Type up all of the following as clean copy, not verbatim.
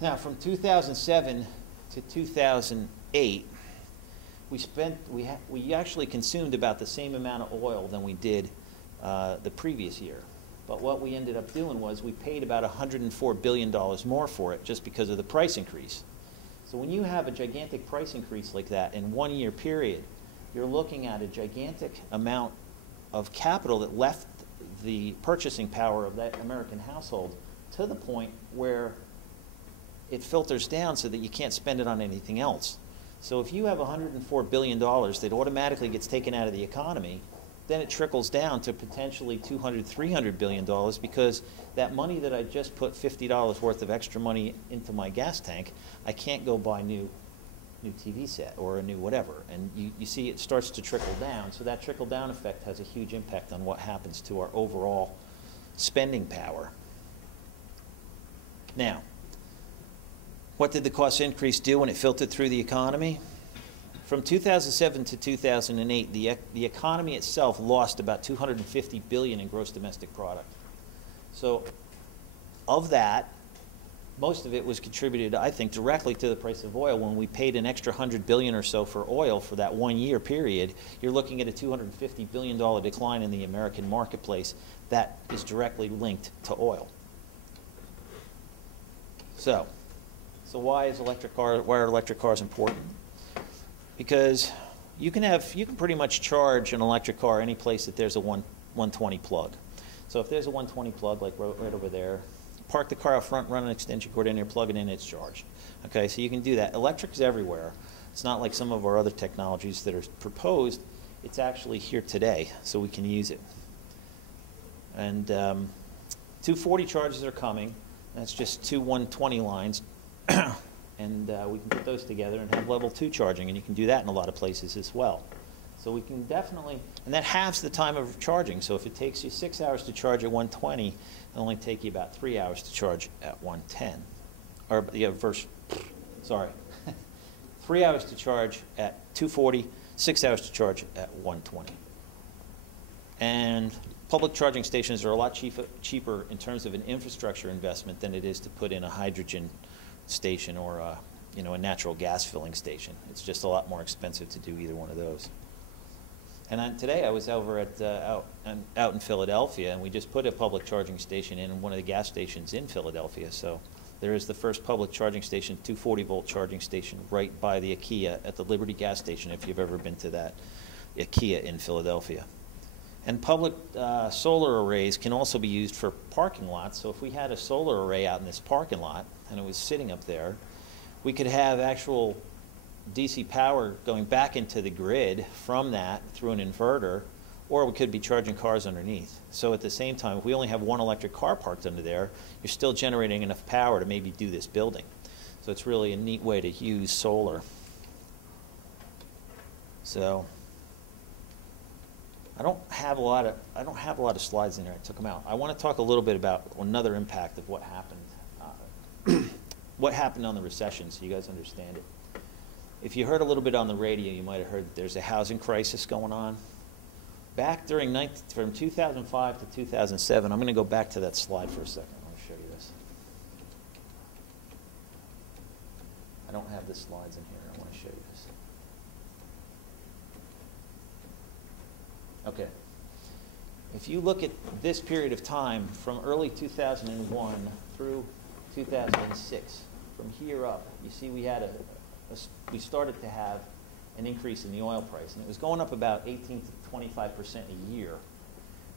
Now, from 2007 to 2008, we actually consumed about the same amount of oil than we did the previous year. But what we ended up doing was we paid about $104 billion more for it just because of the price increase. So when you have a gigantic price increase like that in 1 year period, you're looking at a gigantic amount of capital that left the purchasing power of that American household to the point where it filters down so that you can't spend it on anything else. So if you have $104 billion that automatically gets taken out of the economy, then it trickles down to potentially $200, $300 billion because that money that I just put $50 worth of extra money into my gas tank, I can't go buy new TV set or a new whatever. And you see it starts to trickle down. So that trickle down effect has a huge impact on what happens to our overall spending power. Now, what did the cost increase do when it filtered through the economy? From 2007 to 2008, the economy itself lost about $250 billion in gross domestic product. So of that, most of it was contributed, I think, directly to the price of oil. When we paid an extra $100 billion or so for oil for that 1 year period, you're looking at a $250 billion decline in the American marketplace that is directly linked to oil. So why are electric cars important? Because you can pretty much charge an electric car any place that there's a 120 plug. So if there's a 120 plug, like right over there, park the car out front, run an extension cord in there, plug it in, it's charged. Okay, so you can do that. Electric's everywhere. It's not like some of our other technologies that are proposed. It's actually here today, so we can use it. And 240 charges are coming. That's just two 120 lines. And we can put those together and have level 2 charging, and you can do that in a lot of places as well. So we can definitely, and that halves the time of charging. So if it takes you 6 hours to charge at 120, it'll only take you about 3 hours to charge at 110. Or, yeah, 3 hours to charge at 240, 6 hours to charge at 120. And public charging stations are a lot cheaper in terms of an infrastructure investment than it is to put in a hydrogen station or a natural gas filling station. It's just a lot more expensive to do either one of those. And today I was over at out in Philadelphia, and we just put a public charging station in one of the gas stations in Philadelphia. So there is the first public charging station, 240-volt charging station, right by the IKEA at the Liberty gas station, if you've ever been to that IKEA in Philadelphia. And public solar arrays can also be used for parking lots. So if we had a solar array out in this parking lot and it was sitting up there, we could have actual DC power going back into the grid from that through an inverter, or we could be charging cars underneath. So at the same time, if we only have one electric car parked under there, you're still generating enough power to maybe do this building. So it's really a neat way to use solar. So I don't have a lot of slides in there. I took them out. I want to talk a little bit about another impact of what happened, what happened on the recession, so you guys understand it. If you heard a little bit on the radio, you might have heard that there's a housing crisis going on. Back during from 2005 to 2007, I'm going to go back to that slide for a second. I want to show you this. I don't have the slides in here. I want to show you this. Okay. If you look at this period of time from early 2001 through 2006, from here up, you see we had we started to have an increase in the oil price, and it was going up about 18 to 25% a year.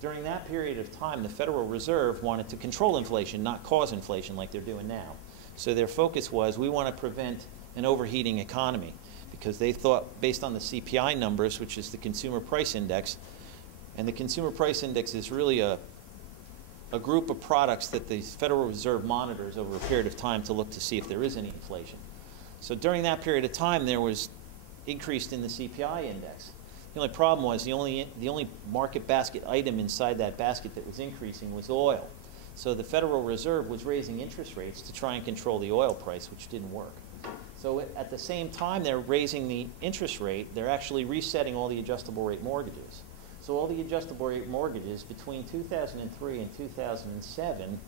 During that period of time, the Federal Reserve wanted to control inflation, not cause inflation like they're doing now. So their focus was, we want to prevent an overheating economy, because they thought, based on the CPI numbers, which is the Consumer Price Index, and the Consumer Price Index is really a group of products that the Federal Reserve monitors over a period of time to look to see if there is any inflation. So during that period of time, there was increased in the CPI index. The only problem was the only market basket item inside that basket that was increasing was oil. So the Federal Reserve was raising interest rates to try and control the oil price, which didn't work. So at the same time they're raising the interest rate, they're actually resetting all the adjustable rate mortgages. So all the adjustable rate mortgages between 2003 and 2007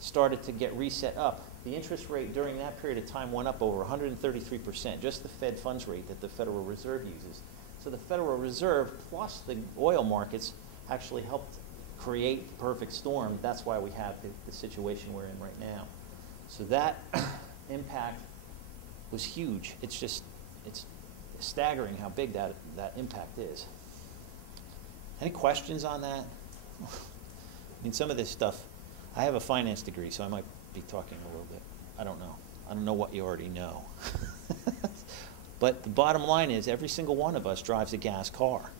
started to get reset up the interest rate during that period of time went up over 133%, just the Fed funds rate that the Federal Reserve uses. So the Federal Reserve plus the oil markets actually helped create the perfect storm. That's why we have the situation we're in right now. So that impact was huge. It's staggering how big that impact is. Any questions on that? I mean, some of this stuff, I have a finance degree, so I might be talking a little bit. I don't know. I don't know what you already know. But the bottom line is every single one of us drives a gas car.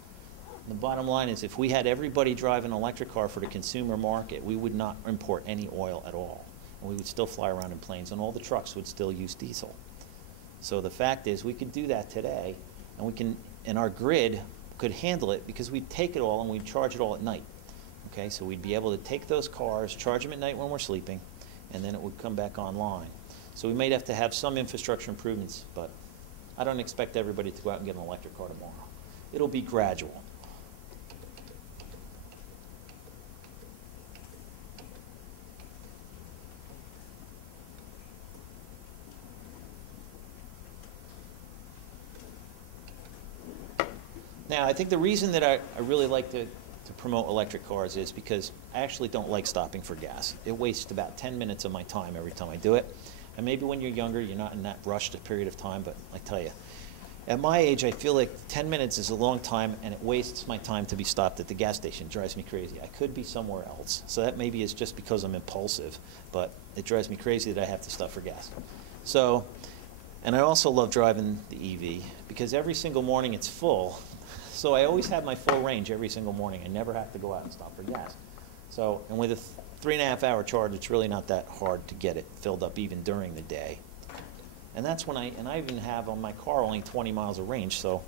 And the bottom line is if we had everybody drive an electric car for the consumer market, we would not import any oil at all. And we would still fly around in planes, and all the trucks would still use diesel. So the fact is we could do that today, and our grid could handle it because we'd take it all and we'd charge it all at night. Okay, so we'd be able to take those cars, charge them at night when we're sleeping, and then it would come back online. So we might have to have some infrastructure improvements, but I don't expect everybody to go out and get an electric car tomorrow. It'll be gradual. Now, I think the reason that I really like to promote electric cars is because I actually don't like stopping for gas. It wastes about 10 minutes of my time every time I do it. And maybe when you're younger, you're not in that rushed period of time, but I tell you, at my age, I feel like 10 minutes is a long time, and it wastes my time to be stopped at the gas station. It drives me crazy. I could be somewhere else. So that maybe is just because I'm impulsive, but it drives me crazy that I have to stop for gas. So, and I also love driving the EV because every single morning it's full. So I always have my full range every single morning. I never have to go out and stop for gas. So, and with a 3.5-hour charge, it's really not that hard to get it filled up even during the day. And that's when I even have on my car only 20 miles of range, so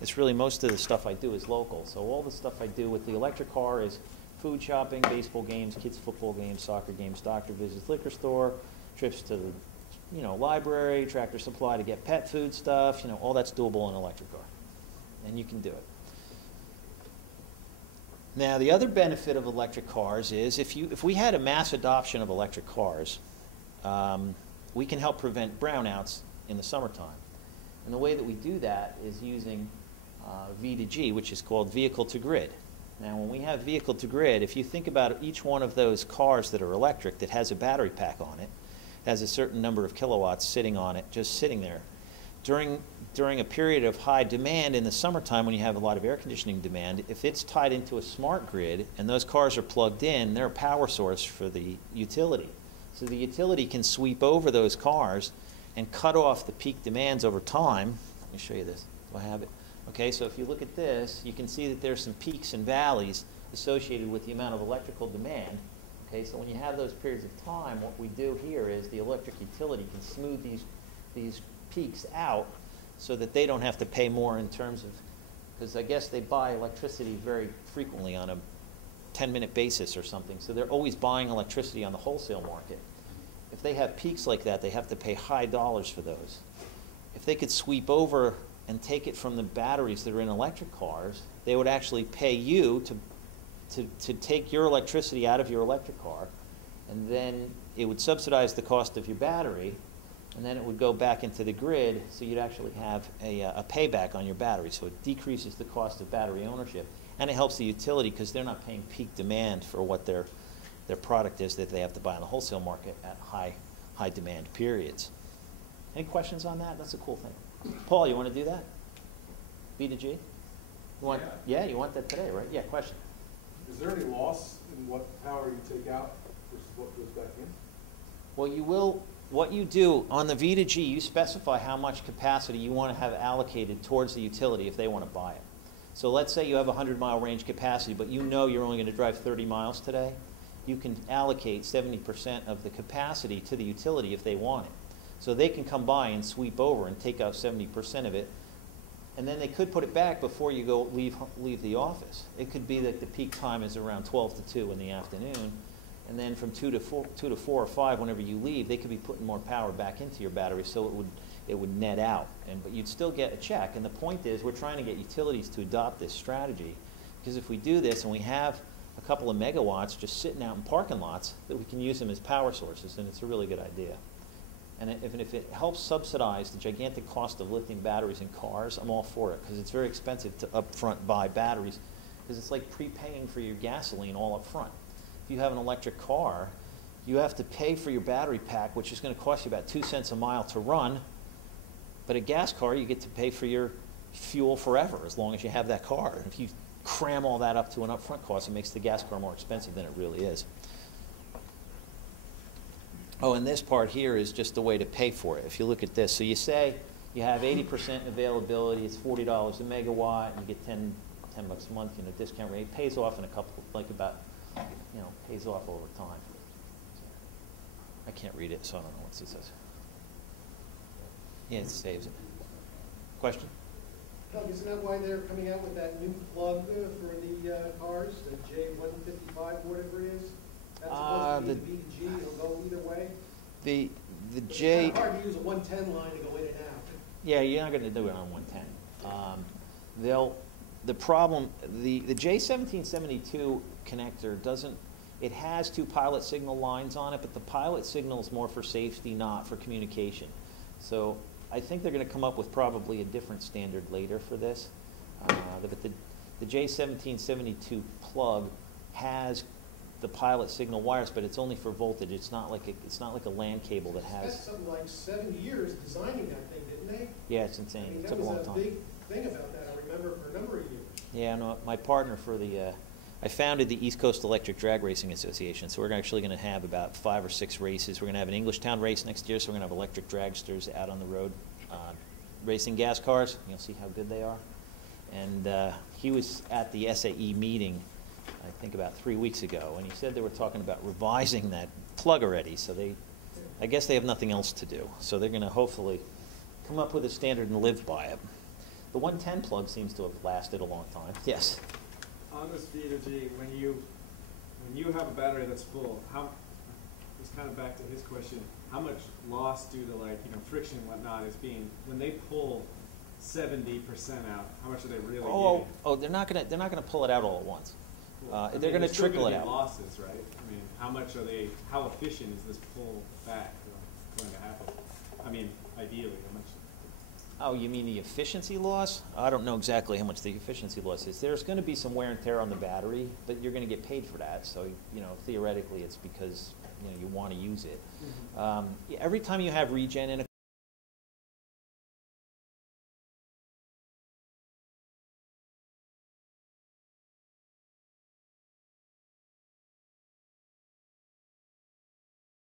it's really most of the stuff I do is local. So all the stuff I do with the electric car is food shopping, baseball games, kids football games, soccer games, doctor visits, liquor store, trips to the library, Tractor Supply to get pet food stuff, all that's doable in an electric car. And you can do it. Now, the other benefit of electric cars is if we had a mass adoption of electric cars, we can help prevent brownouts in the summertime. And the way that we do that is using V2G, which is called vehicle to grid. Now, when we have vehicle to grid, if you think about each one of those cars that are electric that has a battery pack on it, has a certain number of kilowatts sitting on it, just sitting there. During a period of high demand in the summertime when you have a lot of air conditioning demand, if it's tied into a smart grid and those cars are plugged in, they're a power source for the utility. So the utility can sweep over those cars and cut off the peak demands over time. Let me show you this. Do I have it? Okay, so if you look at this, you can see that there's some peaks and valleys associated with the amount of electrical demand. Okay, so when you have those periods of time, what we do here is the electric utility can smooth these peaks out so that they don't have to pay more in terms of, because I guess they buy electricity very frequently on a 10-minute basis or something, so they're always buying electricity on the wholesale market. If they have peaks like that, they have to pay high dollars for those. If they could sweep over and take it from the batteries that are in electric cars, they would actually pay you to take your electricity out of your electric car, and then it would subsidize the cost of your battery, and then it would go back into the grid, so you'd actually have a payback on your battery. So it decreases the cost of battery ownership, and it helps the utility because they're not paying peak demand for what their product is that they have to buy on the wholesale market at high demand periods. Any questions on that? That's a cool thing. Paul, you want to do that? V2G? You want, yeah, you want that today, right? Yeah, question. Is there any loss in what power you take out versus what goes back in? Well, you will. What you do on the V2G, you specify how much capacity you want to have allocated towards the utility if they want to buy it. So let's say you have a 100-mile range capacity, but you know you're only going to drive 30 miles today. You can allocate 70% of the capacity to the utility if they want it. So they can come by and sweep over and take out 70% of it, and then they could put it back before you go leave the office. It could be that the peak time is around 12 to 2 in the afternoon, and then from 2 to 4 or 5, whenever you leave, they could be putting more power back into your battery, so it would net out. But you'd still get a check. And the point is, we're trying to get utilities to adopt this strategy, because if we do this and we have a couple of megawatts just sitting out in parking lots, that we can use them as power sources, and it's a really good idea. And if it helps subsidize the gigantic cost of lithium batteries in cars, I'm all for it, because it's very expensive to upfront buy batteries, because it's like prepaying for your gasoline all up front. If you have an electric car, you have to pay for your battery pack, which is going to cost you about 2 cents a mile to run. But a gas car, you get to pay for your fuel forever, as long as you have that car. And if you cram all that up to an upfront cost, it makes the gas car more expensive than it really is. Oh, and this part here is just the way to pay for it. If you look at this, so you say you have 80% availability, it's $40 a megawatt, and you get 10 bucks a month, discount rate. It pays off in a couple, pays off over time. I can't read it, so I don't know what this says. Yeah, it saves it. Question? Doug, isn't that why they're coming out with that new plug for the cars, the J155, whatever it is? That's supposed to be the V to G, it'll go either way? The J... It's kind of hard to use a 110 line to go in and out. Yeah, you're not going to do it on 110. The problem, the J1772 connector doesn't, it has 2 pilot signal lines on it, but the pilot signal is more for safety, not for communication. So I think they're going to come up with probably a different standard later for this. But the J1772 plug has the pilot signal wires, but it's only for voltage. It's not like a LAN cable that has. They spent something like 7 years designing that thing, didn't they? Yeah, it's insane. I mean, it took a long time. That was a big thing about that. I remember for a number of years. Yeah, no, my partner for the, I founded the East Coast Electric Drag Racing Association, so we're actually going to have about 5 or 6 races. We're going to have an Englishtown race next year, so we're going to have electric dragsters out on the road racing gas cars. You'll see how good they are. And he was at the SAE meeting, I think about 3 weeks ago, and he said they were talking about revising that plug already, so I guess they have nothing else to do. So they're going to hopefully come up with a standard and live by it. The 110 plug seems to have lasted a long time. Yes? On this V to G, when you have a battery that's full, it's kind of back to his question, how much loss due to friction and whatnot is being, when they pull 70% out, how much are they really getting? Oh, they're not gonna pull it out all at once. Well, they're gonna trickle it out. Losses, right? I mean, how efficient is this pull back going to happen? I mean, ideally, how much? Oh, you mean the efficiency loss? I don't know exactly how much the efficiency loss is. There's going to be some wear and tear on the battery, but you're going to get paid for that. So, theoretically, it's because you want to use it. Mm-hmm. Every time you have regen in a